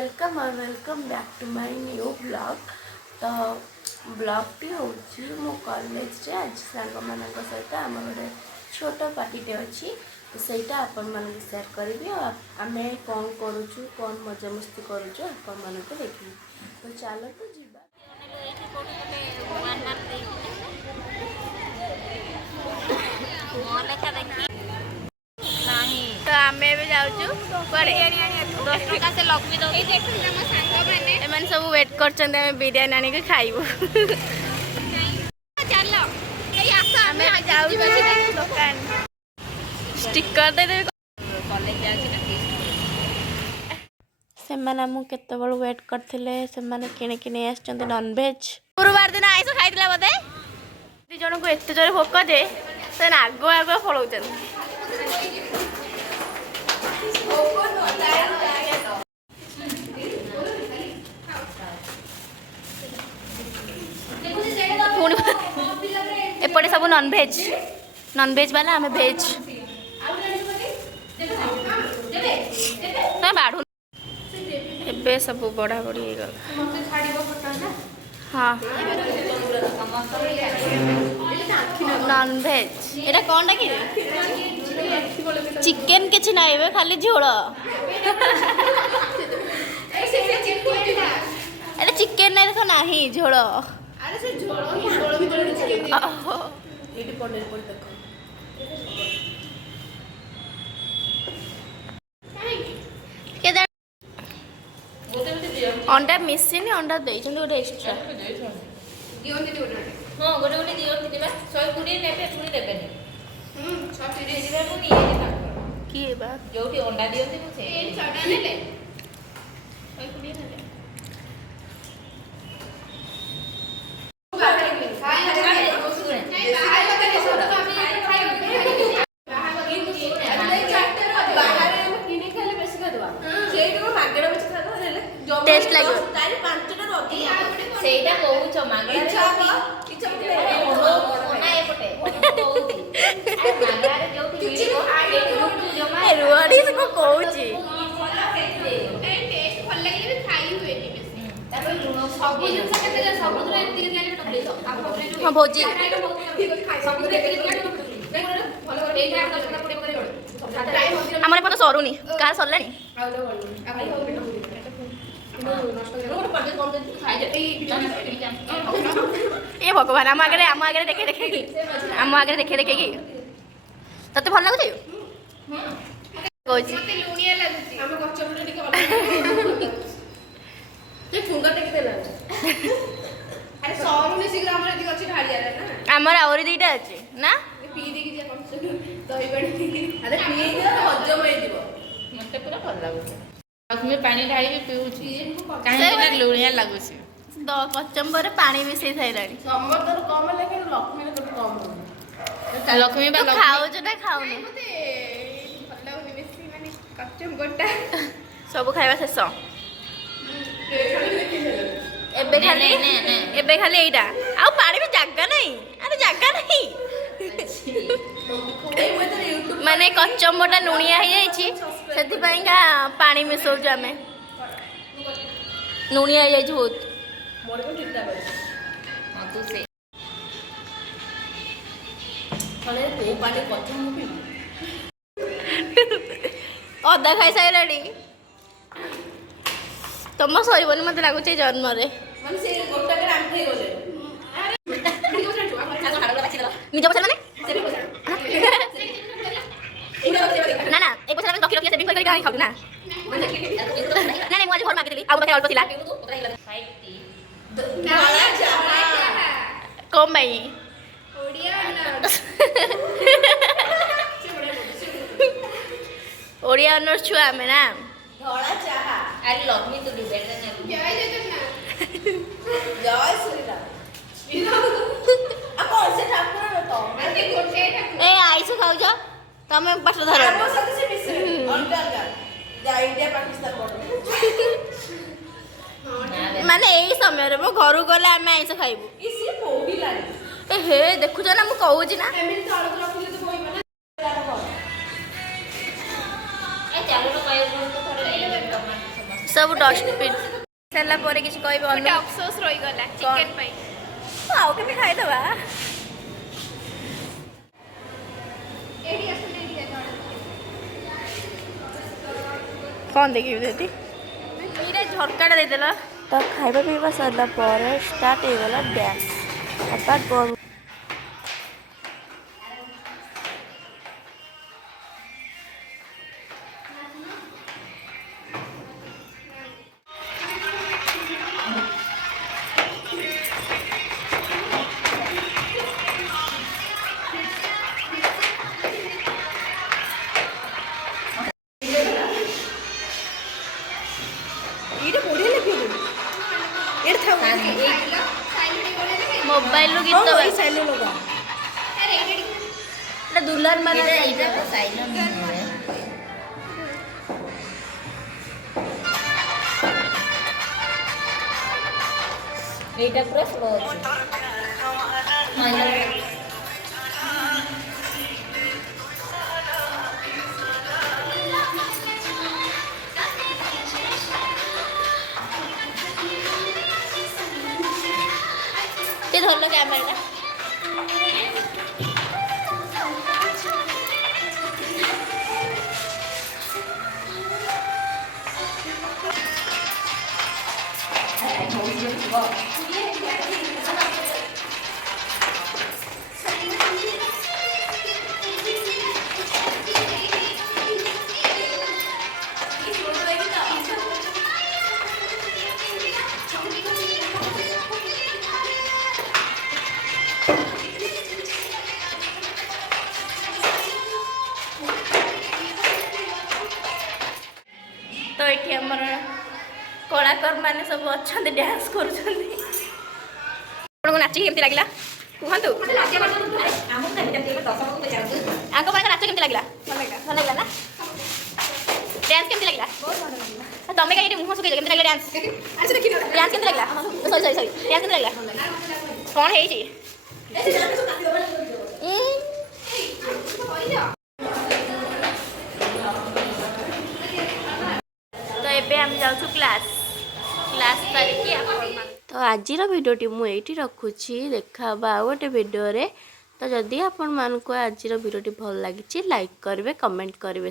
Welcome back to my new blog. तो ब्लॉगटी हूँ मो कॉलेज रे आज सांग मान सहित आम गोटे छोट पार्टीटे अच्छी तो सहीटा आपण मान सेयार करी आम कौन करुचु कौन मजामस्ती करुचु आपण मान को देखी तो चलो तो जीवा तो आम जाऊँ 10 टका से लक्ष्मी दौन सब वेट कर बिरियानी आनी खाइबू दुकान स्टिकर दे से केत वेट करते किणी आसछन्ते नॉनवेज गुरुवार दिन आइस खाई बोधे दी जन को एत जोर भोक जे से आग आग पलाऊँ एपटे सब नॉनवेज वाला आम भेज बाढ़ ए सब बढ़ा बढ़ी हाँ नॉनवेज एटा कौन कि चिकेन किसी ना खाली झोल एटा चिकेन नहीं देखो ना झोल अंडा मिसिन अंडा देइछन गोटे एक्स्ट्रा हां गोटे गोटे दियंती बा 120 नेबे पुनी देबेनी 130 दिबे मु निये ताको की बा जोटी अंडा दियंती मु से ए छडा नेले 120 नेले टेस्ट लगे तारी 5 टा रोटी सेटा कहू छ मागरा इच्छा ओना एपटे कहू छी मागरा रे जोटी मिलिबो ए जमा रुआडी से को कहू छी ए टेस्ट भल लागले भी खाई हुए नी बेसी तापर लुण सब जिंस केते सब दुरे एतिके दिया टपले हां भोजी सब दुरे एतिके दिया टपले भल ए ग्राम 10 टा पड़े करे हमरे पता सरुनी कार सरलानी ये भगवान आम आगे देखे देखे कि तते भल लगुच आमर आहरी दुईटा अच्छे ना मत पूरा भल लगुच लक्ष्मी पानी ढाई भी पीऊची कहीं लुणिया लगुच कचम्बर पानी भी से थैलानी समर कम लेकिन लक्ष्मी ने कम लक्ष्मी बा खाओ जटा खाओ न भल लागुनी बेसी माने कचम्बरटा सब खाइबा शेष एबे खाली एटा आ पानी भी जागा नहीं अरे जागा नहीं माने कचम्बरटा लुणिया हो पानी मिसौचु आम लुणिया हो अदा खाई सारे तुम सरबनी मत लगुच जन्म निज पछा माने ना ना एक पछा रखी रखी सेविंग करके खाऊ ना ना ना मुझे घर मागे देली आ पाखे अल्प थिला कम भाई ओडिया ऑनर्स छुआ में ना धोला चाहा अरे लक्ष्मी तू डिबेट ना जय जगन्नाथ जय श्री राम आ कौन से ठाकुर तो अरे गोटे ठाकुर ए आइसो खाऊ जा तमे पाठ धर हम सब से मिस अलग जा इंडिया पाकिस्तान बोर्डर माने एई समय रे मो घर गले आमे आइसो खाइबू इसी पोही लागे ए हे देखु जा ना मु कहू जी ना एमिल तळक रखिले तो कोई माने ए चालो तो कय तो थोड़े सब डस्टबिन सरला पर किसी कहबे गोटे अफसोस रही गला चिकन पई आउ के खाई दबा एडी असले एडी कौन देखी देती मेरे झटकाटा देदेला तो खाइबा पीवा सरला पर स्टार्ट हो गला डांस अर्थात बंद मोबाइल लो गीत तो साइलेंट होगा अरे दुल्हन बना इधर तो साइलेंट है एटा पूरा स्लो है ये धर लो कैमरा तो ये आमर कलाकार मैंने सब अच्छा डांस कर नाची केमती लगे कहतु आंक नाच केमती लगे भल लगे ना डांस केमती लगे तुम कहीं मुह सुखी केमती लगे डांस डांस केमती लगे सॉरी सॉरी सॉरी डांस केमती लगे कौन है हम जाऊँ क्लास क्लास सारिकी तो आज भिडियोटी मुझे रखुची देखा गोटे भिडियो तो जदि आपण मानक आज भिडियोटी भल लगी लाइक करेंगे कमेंट करेंगे।